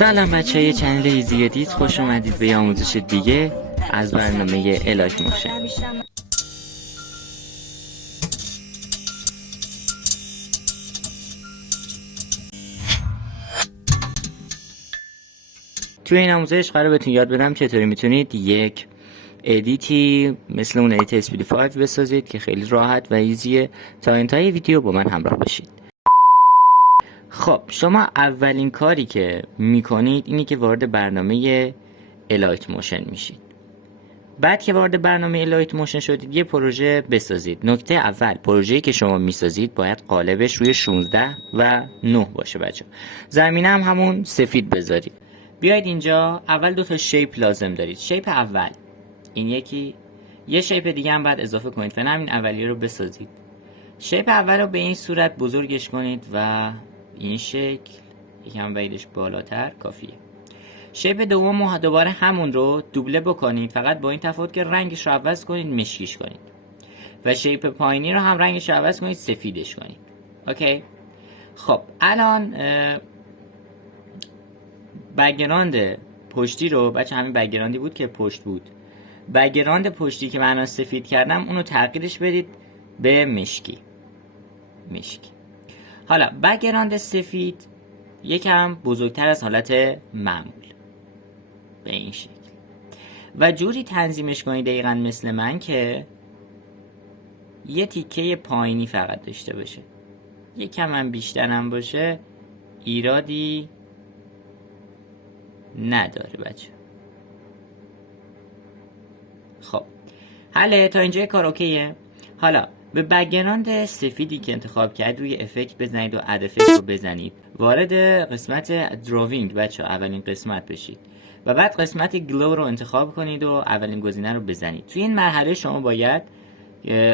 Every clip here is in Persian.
سلام بچه های چنل ایزی ادیت، خوش اومدید به یه آموزش دیگه از برنامه الایت موشن. توی این آموزش قرار بهتون یاد بدم چطوری میتونید یک ادیتی مثل اون ادیت اسپیدی 5 بسازید که خیلی راحت و ایزیه. تا انتهای ویدیو با من همراه باشید. خب شما اولین کاری که میکنید اینی که وارد برنامه الایت موشن میشید. بعد که وارد برنامه الایت موشن شدید یه پروژه بسازید. نکته اول، پروژه‌ای که شما میسازید باید قالبش روی 16 و 9 باشه بچه. زمینه هم همون سفید بذارید. بیاید اینجا، اول دو تا شیپ لازم دارید. شیپ اول این یکی، یه شیپ دیگه هم بعد اضافه کنید. فعلا همین اولیه رو بسازید. شیپ اول رو به این صورت بزرگش کنید و این شکل یکم بریدش بالاتر کافیه. شیپ دوم دوباره همون رو دوبله بکنید، فقط با این تفاوت که رنگش رو عوض کنید، مشکیش کنید. و شیپ پایینی رو هم رنگش رو عوض کنید، سفیدش کنید. اوکی. خب الان بک‌گراند پشتی رو بچه، همین بک‌گراندی بود که پشت بود. بک‌گراند پشتی که من سفید کردم اونو تغییرش بدید به مشکی. حالا بک‌گراند سفید یکم بزرگتر از حالت معمول به این شکل و جوری تنظیمش کنید دقیقا مثل من که یه تیکه پایینی فقط داشته باشه. یکم هم بیشتر هم باشه ایرادی نداره بچه. خب حالا تا اینجا کار اوکیه. حالا به بک‌گراند سفیدی که انتخاب کرد روی افکت بزنید و اد افکت رو بزنید. وارد قسمت دراوینگ بچه اولین قسمت بشید و بعد قسمت گلو رو انتخاب کنید و اولین گزینه رو بزنید. توی این مرحله شما باید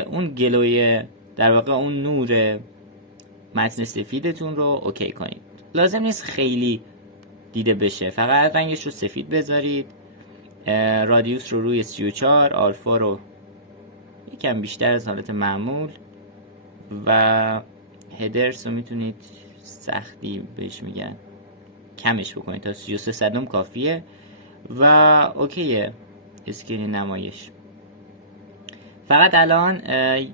اون گلوی در واقع اون نور متن سفیدتون رو اوکی کنید. لازم نیست خیلی دیده بشه، فقط رنگش رو سفید بذارید. رادیوس رو روی 34، آلفا رو یکم بیشتر از حالت معمول و هدرس رو میتونید سختی بهش میگن کمش بکنید تا 33 صدم کافیه و اوکیه اسکرین نمایش. فقط الان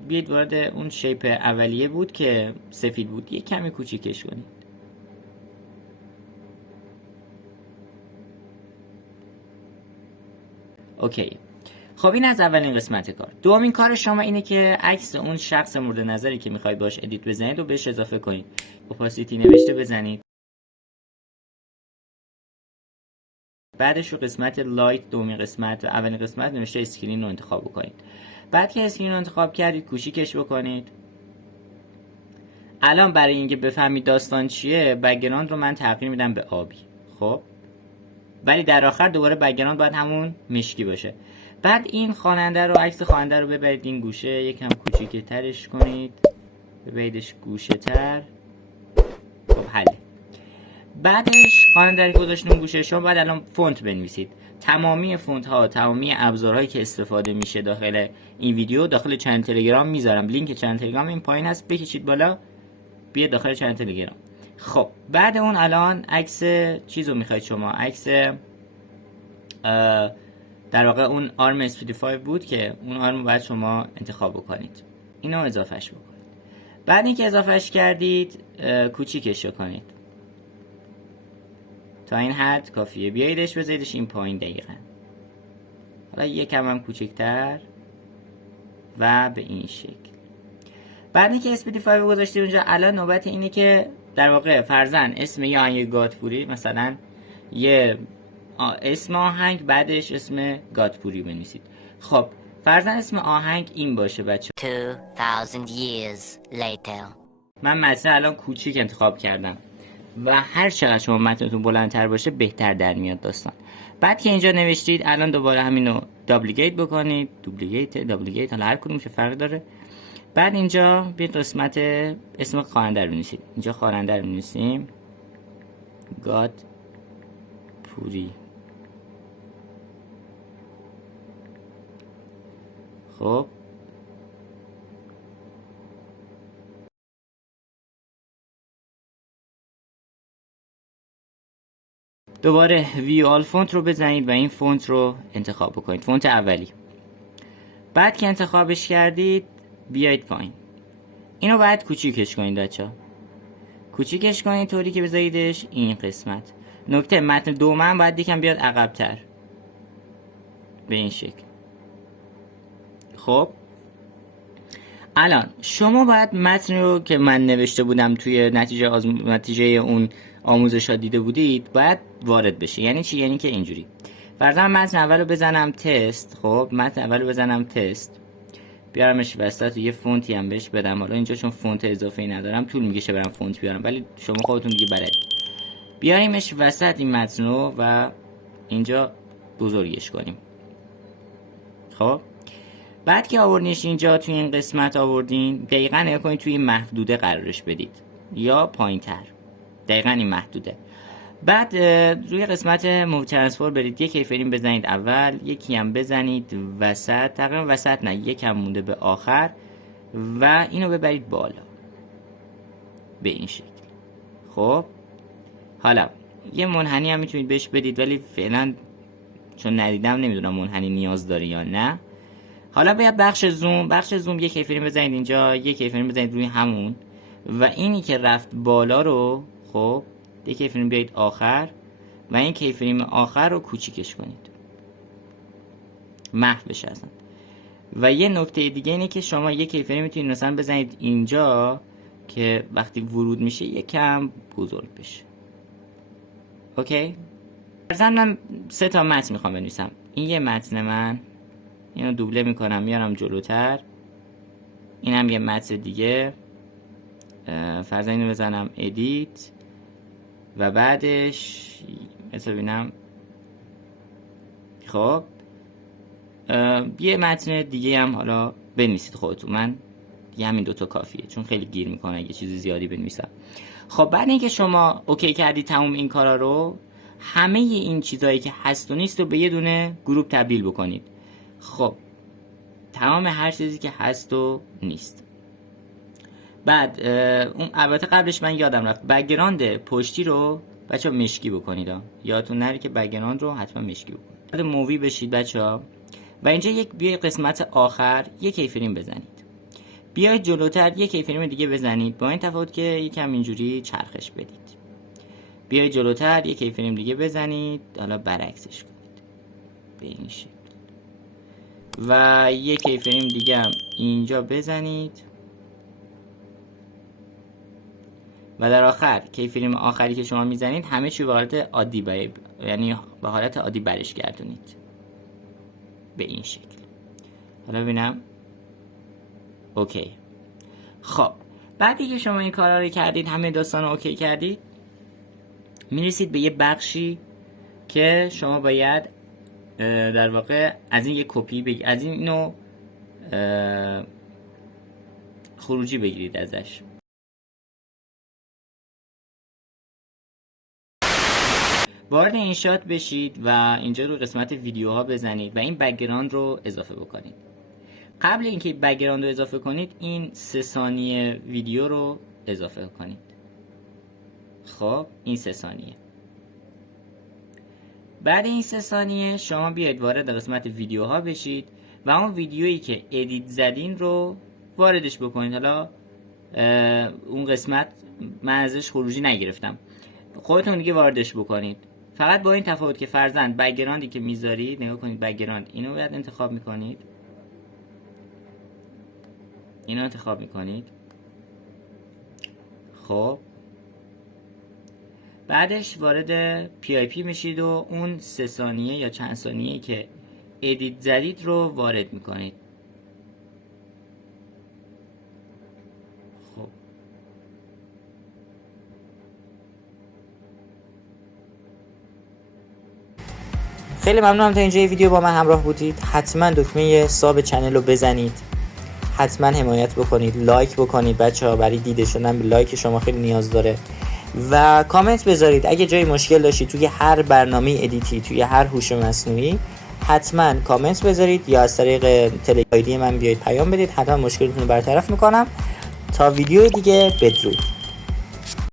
بیاید وارد اون شیپ اولیه بود که سفید بود، یه کمی کوچیکش کنید. اوکی. خب این از اولین قسمت کار. دومین کار شما اینه که عکس اون شخص مورد نظری که میخواید باش ادیت بزنید و بهش اضافه کنید. اوپاسیتی نوشته بزنید. بعدش رو قسمت لایت دومین قسمت و اولین قسمت نوشته اسکرین رو انتخاب بکنید. بعد که اسکرین رو انتخاب کردید کوچیکش بکنید. الان برای اینکه بفهمید داستان چیه بک‌گراند رو من تغییر میدم به آبی. خب ولی در آخر دوباره بک‌گراند باید همون مشکی باشه. بعد این خواننده رو، عکس خواننده رو ببرید این گوشه، یکم کوچیکه ترش کنید، ببریدش گوشه تر. خب حله. بعدش خواننده رو گذاشتیم اون گوشه. شما باید الان فونت بنویسید. تمامی فونت ها، تمامی ابزارهایی که استفاده میشه داخل این ویدیو داخل چنل تلگرام میذارم. لینک چنل تلگرام این پایین هست، بکشید بالا بیاد داخل چنل تلگرام. خب بعد اون الان عکس چیزو میخواید شما، عکس در واقع اون آرم اسپیدی 5 بود که اون آرم رو باید شما انتخاب بکنید. اینو اضافهش بکنید. بعد اینکه اضافهش کردید کوچیکش کنید تا این حد کافیه. بیاییدش بذاریدش این پایین دقیقا. حالا یکم هم کوچکتر و به این شکل. بعد اینکه اسپیدی 5 رو گذاشتید اونجا، الان نوبت اینه که در واقع فرضاً اسم یه آهنگ گاتپوری، مثلا یه اسم آهنگ بعدش اسم گاتپوری بنویسید. خب فرضاً اسم آهنگ این باشه بچه. 2000 years later. من متن الان کوچیک انتخاب کردم و هر چقدر شما متنتون بلندتر باشه بهتر در میاد داستان. بعد که اینجا نوشتید الان دوباره همینو دابلیگیت بکنید. دابلیگیت حالا هر کدوم چه فرقی داره. بعد اینجا بیاید قسمت اسم خواننده رو بنویسید. اینجا خواننده رو بنویسیم گات پوری. خب دوباره ویو آل فونت رو بزنید و این فونت رو انتخاب بکنید، فونت اولی. بعد که انتخابش کردید بیایید پایین، اینو باید کوچیکش کنید بچه‌ها، کوچیکش کنید طوری که بذاریدش این قسمت. نکته متن دومن باید یکم بیاد عقب‌تر به این شکل. خب الان شما باید متن رو که من نوشته بودم توی نتیجه اون آموزش ها دیده بودید باید وارد بشه. یعنی چی؟ یعنی که اینجوری فرضاً متن اول رو بزنم تست. خب متن اول رو بزنم تست، بیارمش وسط و یه فونتی هم بهش بدم. حالا اینجا چون فونت اضافه ای ندارم طول میکشه برام فونت بیارم، ولی شما خودتون دیگه بلدید. بیاریمش وسط این متن رو و اینجا بزرگش کنیم. خب بعد که آوردینش اینجا توی این قسمت آوردین، دقیقاً نگاه کنید توی این محدوده قرارش بدید یا پایین‌تر، دقیقاً این محدوده. بعد روی قسمت موو ترانسفور برید، یک کیفریم بزنید اول، یکی هم بزنید وسط، تقریبا وسط نه، یکم مونده به آخر، و اینو ببرید بالا به این شکل. خب حالا یه منحنی هم میتونید بهش بدید، ولی فعلا چون ندیدم نمیدونم منحنی نیاز داره یا نه. حالا باید بخش زوم یک کیفریم بزنید اینجا، یک کیفریم بزنید روی همون، و اینی که رفت بالا رو خب یک کیفریم بیایید آخر و این کیفریم آخر رو کوچیکش کنید، محو بشه اصلا. و یه نکته دیگه اینه که شما یک کیفریم میتونید مثلا بزنید اینجا که وقتی ورود میشه یکم بزرگ بشه. اوکی؟ مثلا من 3 تا متن میخوام بنویسم. این یه متن، من اینو دوبله میکنم میارم جلوتر، اینم یه متن دیگه، فرضاً اینو بزنم ادیت و بعدش مثلا ببینم خب یه متن دیگه هم حالا بنویسید خودتون. من دیگه همین 2 تا کافیه چون خیلی گیر میکنه اگه چیز زیادی بنویسم. خب بعد اینکه شما اوکی کردی تمام این کارا رو، همه این چیزایی که هست و نیست رو به یه دونه گروپ تبدیل بکنید. خب تمام هر چیزی که هست و نیست. بعد اون البته قبلش من یادم رفت، بک‌گراند پشتی رو بچه‌ها مشکی بکنید. یادتون نره که بک‌گراند رو حتما مشکی بکنید. بعد مووی بشید بچه‌ها و اینجا بیاید قسمت آخر یک کیفریم بزنید. بیاید جلوتر یک کیفریم دیگه بزنید، با این تفاوت که یکم اینجوری چرخش بدید. بیاید جلوتر یک کیفریم دیگه بزنید، حالا برعکسش کنید به این شکل. و یک کیفریم دیگه هم اینجا بزنید و در آخر کیفریم آخری که شما میزنید همه چی به حالت عادی یعنی به حالت عادی برش گردونید به این شکل. حالا ببینم اوکی. خب بعدی که شما این کارا رو کردید، همه داستان رو اوکی کردید، میرسید به یه بخشی که شما باید در واقع از این یه کپی از اینو خروجی بگیرید ازش. وارد اینشات بشید و اینجا رو قسمت ویدیوها بزنید و این بک‌گراند رو اضافه بکنید. قبل اینکه بک‌گراند رو اضافه کنید این 3 ثانیه ویدیو رو اضافه کنید. خب این 3 ثانیه. بعد این 3 ثانیه شما بیاید وارد قسمت ویدیوها بشید و اون ویدیویی که ادیت زدین رو واردش بکنید. حالا اون قسمت من ازش خروجی نگرفتم، خودتون دیگه واردش بکنید. فقط با این تفاوت که فرضاً بک‌گراندی که میذارید، نگاه کنید بک‌گراند اینو باید انتخاب میکنید، اینو انتخاب میکنید. خب بعدش وارد PIP میشید و اون 3 ثانیه یا چند ثانیه که ادیت زدید رو وارد میکنید. خب خیلی ممنونم تا اینجای ویدیو با من همراه بودید. حتما دکمه ساب چنل رو بزنید، حتما حمایت بکنید، لایک بکنید بچه‌ها، برای دیده شدن به لایک شما خیلی نیاز داره، و کامنت بذارید اگه جای مشکل داشتید توی هر برنامه ادیتی، توی هر هوش مصنوعی، حتما کامنت بذارید یا از طریق تلگرام من بیاید پیام بدید، حتما مشکلتون رو برطرف میکنم. تا ویدیو دیگه، بدرود.